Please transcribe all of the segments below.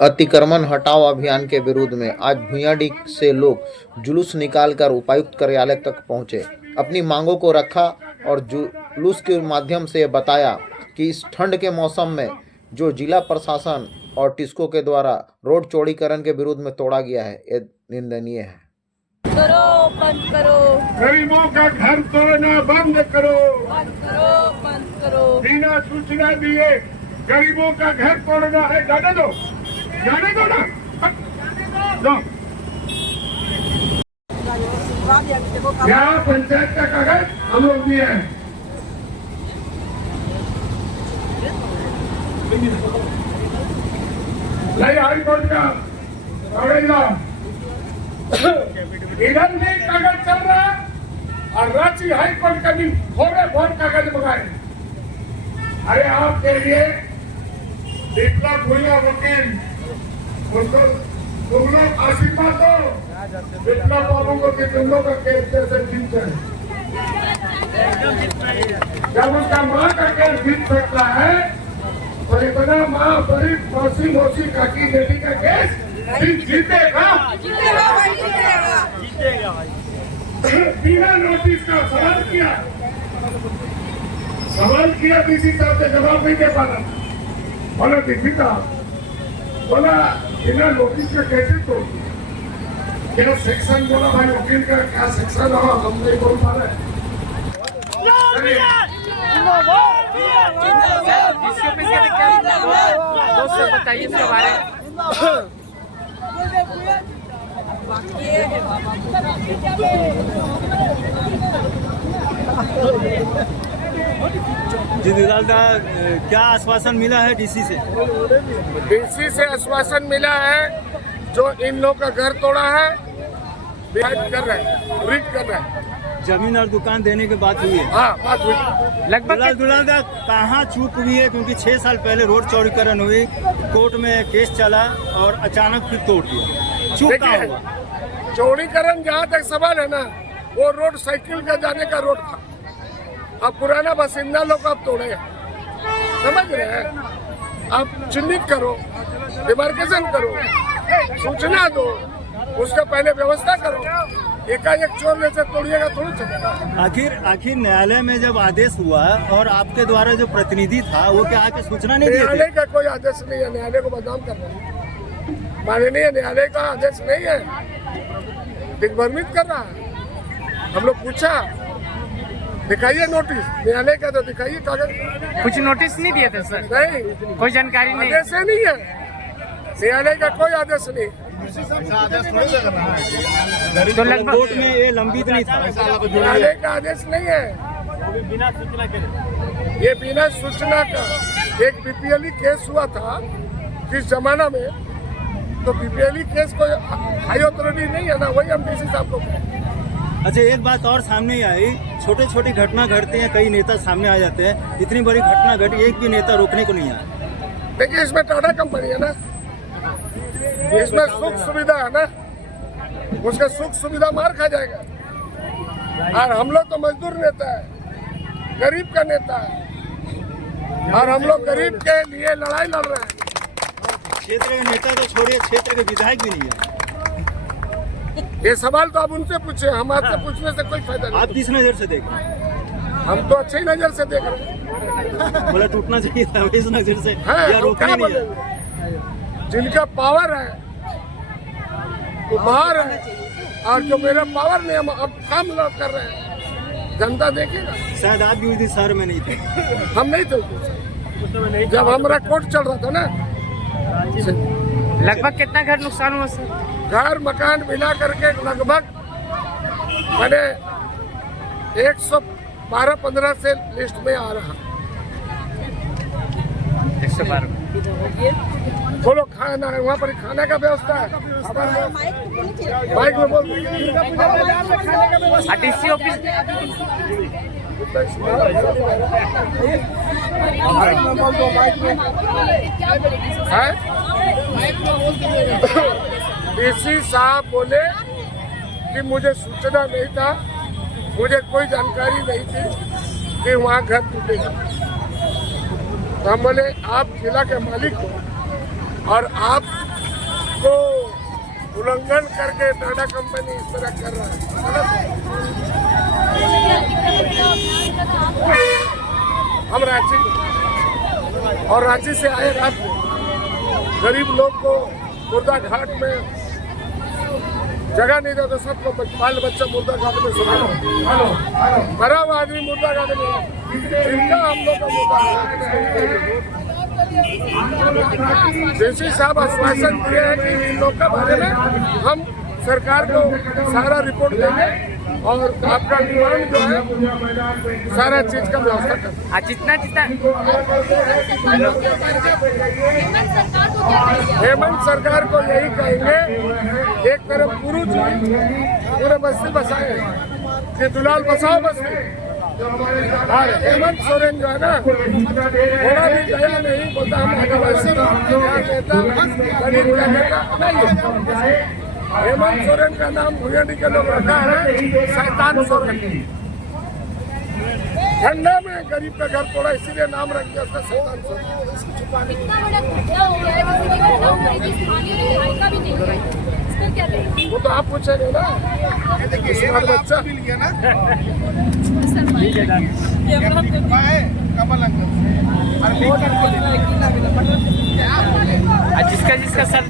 अतिक्रमण हटाओ अभियान के विरोध में आज भुइयाडीह से लोग जुलूस निकालकर उपायुक्त कार्यालय तक पहुंचे। अपनी मांगों को रखा और जुलूस के माध्यम से बताया कि इस ठंड के मौसम में जो जिला प्रशासन और टिस्को के द्वारा रोड चौड़ीकरण के विरोध में तोड़ा गया है, ये निंदनीय है। करो बंद करो, गरीबों का घर तोड़ना बंद करो, बंद करो, बंद करो। बिना सूचना दिए गरीबों का घर तोड़ना है, जाने दो ना, दो। क्या पंचायत का कागज हम लोग दिए हैं? नहीं, हाई कोर्ट का कागज इधर भी कागज चल रहा है और रांची हाई कोर्ट का भी बहुत कागज मंगाए। अरे आपके लिए इतना भूया वकील, उसको तुम लोग आशीर्वाद दो, इतना बाबू को कि तुम लोग का केस कैसे जीत जाए। जब उसका माँ का केस जीत सकता है तो इतना माँ बड़ी मौसी मौसी काकी बेटी का केस जीतेगा। बिना नोटिस का सवाल किया डीसी साहब से जवाब नहीं दे पा रहा। बोला डीसी साहब, बोला बिना नोटिस का कैसे तो क्या सेक्शन बोला भाई वकील का क्या सेक्शन हो, हम नहीं बोल पा रहे। बताइए इसके बारे में। जी निराल दा, क्या आश्वासन मिला है डीसी से? डीसी से आश्वासन मिला है, जो इन लोग का घर तोड़ा है रिट कर रहे हैं। जमीन और दुकान देने की बात हुई है? हाँ, बात हुई। लगभग दुलाल दा कहाँ चूक हुई है? क्योंकि 6 साल पहले रोड चौड़ीकरण हुई, कोर्ट में केस चला और अचानक फिर तोड़ दिया। चूक कहाँ हुआ? चौड़ीकरण जहाँ तक सवाल है ना, वो रोड साइकिल का जाने का रोड था। अब पुराना बासिंदा लोग अब तोड़े हैं, समझ रहे हैं? अब चिन्हित करो, डिमार्केशन करो, सूचना दो, उसका पहले व्यवस्था करो। एकाएक चोर जैसे तोड़िएगा थोड़ी चलेगा। आखिर न्यायालय में जब आदेश हुआ और आपके द्वारा जो प्रतिनिधि था वो क्या आके सूचना नहीं दी? न्यायालय का कोई आदेश नहीं है, न्यायालय को बदनाम कर रहा है। माननीय न्यायालय का आदेश नहीं है, दिग्भ्रमित कर रहा है। हम लोग पूछा, दिखाइए नोटिस, न्यायालय का तो दिखाइए कागज। कुछ नोटिस नहीं दिए थे सर? नहीं, कोई जानकारी नहीं? आदेश नहीं है, न्यायालय का कोई आदेश नहीं। तो लगभग कोर्ट में ये लंबित नहीं था? न्यायालय का आदेश नहीं है, ये बिना सूचना का। एक बीपीएलई केस हुआ था किस जमाना में, तो बीपीएलई केस कोई हाई अथॉरिटी नहीं है ना, वही हम डीसी साहब को कहें। अच्छा, एक बात और सामने आई, छोटे छोटी घटना घटती हैं, कई नेता सामने आ जाते हैं, इतनी बड़ी घटना घटी, एक भी नेता रोकने को नहीं आया। देखिए, इसमें टाटा कंपनी है ना, इसमें सुख सुविधा है ना, उसका सुख सुविधा मार खा जाएगा। और हम लोग तो मजदूर नेता है, गरीब का नेता है, और हम लोग गरीब के लिए लड़ाई लड़ रहे हैं। क्षेत्र के नेता तो छोड़िए, क्षेत्र के विधायक भी नहीं है। ये सवाल तो आप उनसे पूछे, हम आपसे पूछने से कोई फायदा नहीं। आप किस नजर से देख रहे हैं? हम तो अच्छी नजर से देख रहे हैं। बोला टूटना चाहिए था इस नजर से, हाँ, या रोकने नहीं है? जिनका पावर है वो बाहर है, और जो मेरा पावर नहीं, हम अब काम कर रहे हैं, जनता देखेगा। शायद आप भी उस दिन शहर में नहीं थे? हम नहीं थे जब हमारा कोर्ट चल रहा था ना। लगभग कितना घर नुकसान हुआ सर? घर मकान मिला करके लगभग मैंने 112-15 से लिस्ट में आ रहा। 112 बोलो, खाना है वहाँ पर, खाने का व्यवस्था है। बाइक में बोल, डीसी ऑफिस डीसी साहब बोले कि मुझे सूचना नहीं था, मुझे कोई जानकारी नहीं थी कि वहाँ घर टूटेगा। तो हम बोले आप जिला के मालिक हो, और आपको उल्लंघन करके टाटा कंपनी इस तरह कर रहा है, गलत है। हम रांची और रांची से आए रात में, गरीब लोग को मुर्दा घाट में जगह नहीं देते, सबको बाल बच्चा मुर्दा घाट में सुना, मरा हुआ आदमी मुर्दा घाट में, जिनका हम लोग का मुर्दा। डीसी साहब आश्वासन दिए हैं कि इन लोग के बारे में हम सरकार को सारा रिपोर्ट देंगे और आपका डिमांड जो है सारा चीज का व्यवस्था करें। जितना हेमंत सरकार को यही कहेंगे, एक तरफ गुरु जी पूरे बस्ती बसाए कि दुलाल बसाओ बस्ती, और हेमंत सोरेन जो है ना थोड़ा भी दया नहीं, बोलता हम आदिवासी नेता गरीब का नेता नहीं। हेमंत सोरेन का नाम भुयाडी के लोग रखा है शैतान सोरेन। ठंडा में गरीब का घर तोड़ा इसीलिए नाम रख दिया उसका शैतान सोरेन। इतना बड़ा घटना हो गया है, किसी की घटना हो गई थी, स्थानीय ने न्याय का भी नहीं है, इस पर क्या कहेंगे? वो तो आप पूछेंगे ना, स्मार्ट बच्चा जिसका जिसका सर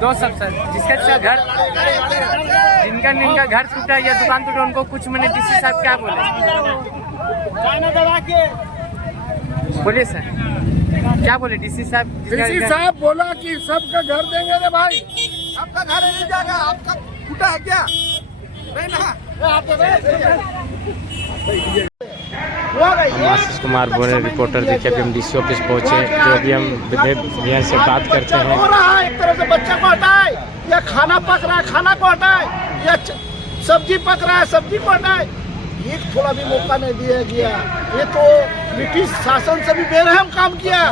दो सब सर जिसका घर जिनका घर टूटा या दुकान टूटा उनको कुछ मैंने डीसी साहब क्या बोले सर, क्या बोले डीसी साहब? डीसी साहब बोला कि सबका घर देंगे रे भाई, आपका घर नहीं जाएगा, आपका टूटा है क्या? नहीं ना। हम आशीष कुमार बोले रिपोर्टर, देखिए अभी हम डीसी ऑफिस पहुंचे, जो अभी हम विधायक से बात करते हैं। हो रहा है एक तरह से, बच्चा को हटाए या खाना पक रहा है खाना को हटाए या सब्जी पक रहा है सब्जी को हटाए, एक थोड़ा भी मौका नहीं दिया गया। ये तो ब्रिटिश शासन से भी बेरहम काम किया।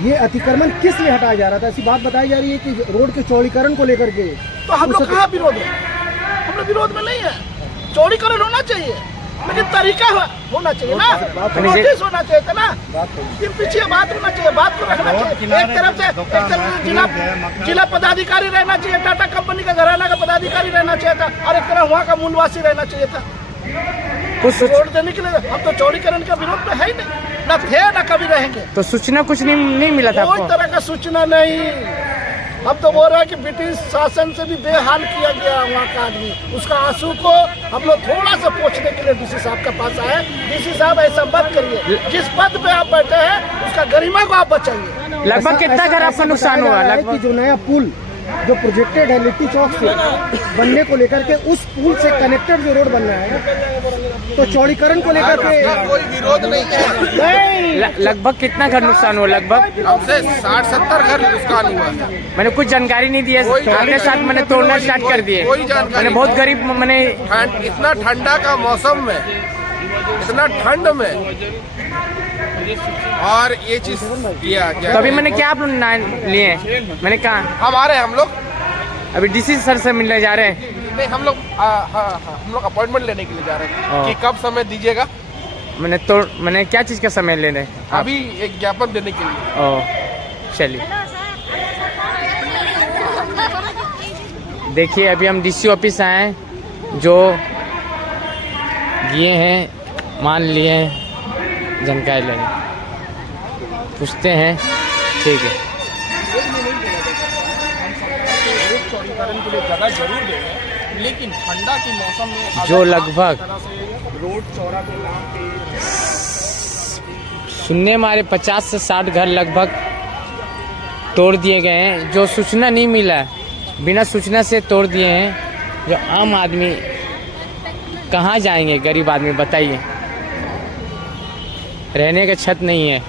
ये अतिक्रमण किस लिए हटाया जा रहा था? ऐसी बात बताई जा रही है कि रोड के चौड़ीकरण को लेकर के। तो हम लोग कहाँ विरोध है? हम लोग विरोध में नहीं है, चौड़ीकरण होना चाहिए लेकिन तरीका होना चाहिए ना, नोटिस होना चाहिए था ना, ये पीछे बात होना चाहिए, बात को रखना चाहिए। एक तरफ से जिला पदाधिकारी रहना चाहिए, टाटा कंपनी का घराना का पदाधिकारी रहना चाहिए था, और एक तरफ वहाँ का मूलवासी रहना चाहिए था। रोड देने के लिए हम तो चौड़ीकरण का विरोध में है ही नहीं, न थे न कभी रहेंगे। तो सूचना कुछ नहीं मिला था? कोई तरह का सूचना नहीं। हम तो बोल रहे हैं कि ब्रिटिश शासन से भी बेहाल किया गया वहाँ का आदमी, उसका आंसू को हम लोग थोड़ा सा पोंछने के लिए डीसी साहब के पास आए। डीसी साहब ऐसा मत करिए, जिस पद पे आप बैठे हैं उसका गरिमा को आप बचाइए। लगभग कितना घर आपका नुकसान हुआ? लगभग जो नया पुल जो प्रोजेक्टेड है लिट्टी चौक से बनने को लेकर के, उस पुल से कनेक्टेड जो रोड बन रहा है, तो चौड़ीकरण को लेकर के कोई विरोध नहीं है। लगभग कितना घर नुकसान हुआ? लगभग हमसे 60-70 घर नुकसान हुआ। मैंने कुछ जानकारी नहीं दी है, आपके साथ मैंने तोड़ना स्टार्ट कर दिए। कोई जानकारी मैंने बहुत गरीब मैंने इतना ठंडा का मौसम में, इतना ठंड में, और ये चीज किया गया। तो अभी मैंने क्या आप लिए? मैंने कहा हम लोग अभी डीसी सर से मिलने जा रहे हैं। नहीं, हम लोग अपॉइंटमेंट लेने के लिए जा रहे हैं कि कब समय दीजिएगा। मैंने क्या चीज का समय लेने? अभी एक ज्ञापन देने के लिए। चलिए देखिए अभी हम डीसी ऑफिस आए हैं, जो गए हैं मान लिए हैं जानकारी लेने, पूछते हैं। ठीक है, चौड़ीकरण के लिए जगह जरूर देंगे, लेकिन ठंडा के मौसम में जो लगभग रोड चौड़ा के नाम पे सुनने हमारे 50 से 60 घर लगभग तोड़ दिए गए हैं, जो सूचना नहीं मिला, बिना सूचना से तोड़ दिए हैं। जो आम आदमी कहाँ जाएंगे? गरीब आदमी बताइए, रहने का छत नहीं है।